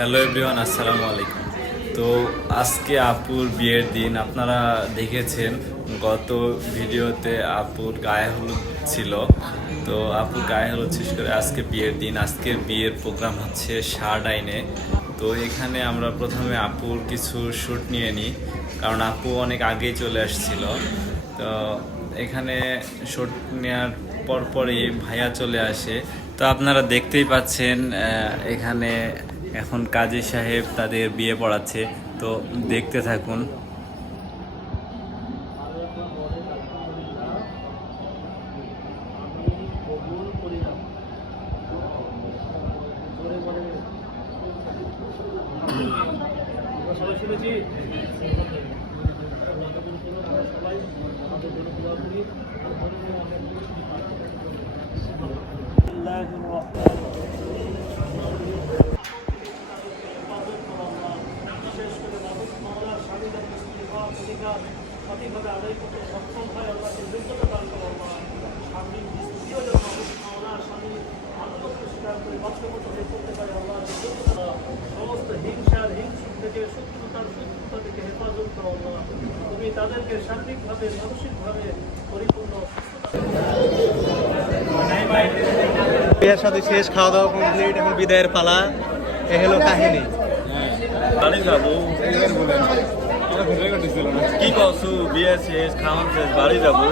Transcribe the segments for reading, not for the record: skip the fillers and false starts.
Hello everyone, আসসালামু আলাইকুম। তো আজকে আপুর বিয়ের দিন। আপনারা দেখেছেন গত ভিডিওতে আপুর গায়ে হলুদ ছিল। তো আপুর গায়ে হলুদ শেষ করে আজকে বিয়ের দিন। আজকের বিয়ের প্রোগ্রাম হচ্ছে শারডাইনে। তো এখানে আমরা প্রথমে আপুর কিছু শ্যুট নিয়ে নিই, কারণ আপু অনেক আগেই চলে আসছিল। তো এখানে শ্যুট নেওয়ার পরপরই ভাইয়া চলে আসে। তো আপনারা দেখতেই পাচ্ছেন এখানে এখন কাজী সাহেব তাদের বিয়ে পড়াচ্ছে। তো দেখতে থাকুন। সঠিকভাবে আদায় করতে সক্ষম হয় আল্লাহকে যোগ্যতা দান করে আল্লাহ স্বামী স্ত্রীও যেন মাওলার স্বামী আত্মকে স্বীকার করে বাস্তবতা হয়ে চলতে পারে আল্লাহ যোগ্যতা সমস্ত হিংসার হিংসুক থেকে শত্রুতার শত্রুতা থেকে হেফাজত করো আল্লাহ। তুমি তাদেরকে শারীরিকভাবে মানসিকভাবে পরিপূর্ণ বিয়ের সাথে শেষ, খাওয়া দাওয়া কমপ্লিট, এখন বিদায়ের পালা। এ হলো কাহিনী। বাড়ি যাবো কি কছু, বিয়ে শেষ, খাওয়ান শেষ, বাড়ি যাবো।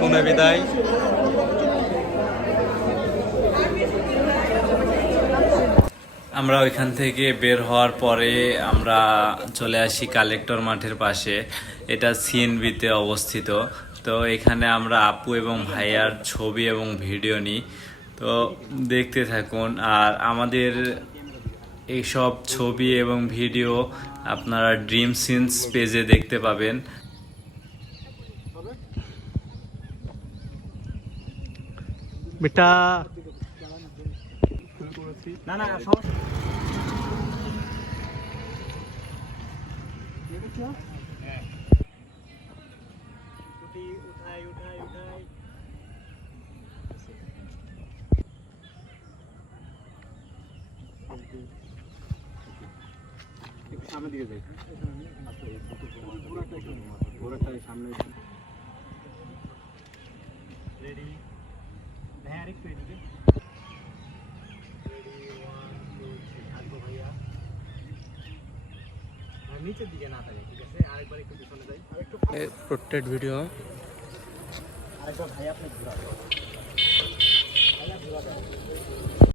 পুনঃ বিদায়। আমরা ওইখান থেকে বের হওয়ার পরে আমরা চলে আসি কালেক্টর মাঠের পাশে। এটা সিএনবিতে অবস্থিত। তো এখানে আমরা আপু এবং ভাইয়ার ছবি এবং ভিডিও নিই। তো দেখতে থাকুন। আর আমাদের এইসব ছবি এবং ভিডিও আপনারা ড্রিম সিনস পেজে দেখতে পাবেন। বেটা না না সামনে দিকে যাই, সামনে রেডি ভাইয়া আরেকটু এদিকে নিচের দিকে না থাকে, ঠিক আছে? আরেকবার একটু পিছনে যাই, আরেকটু প্রোটেক্ট ভিডিও। আরেকবার ভাই আপনি ঘুরাবেন।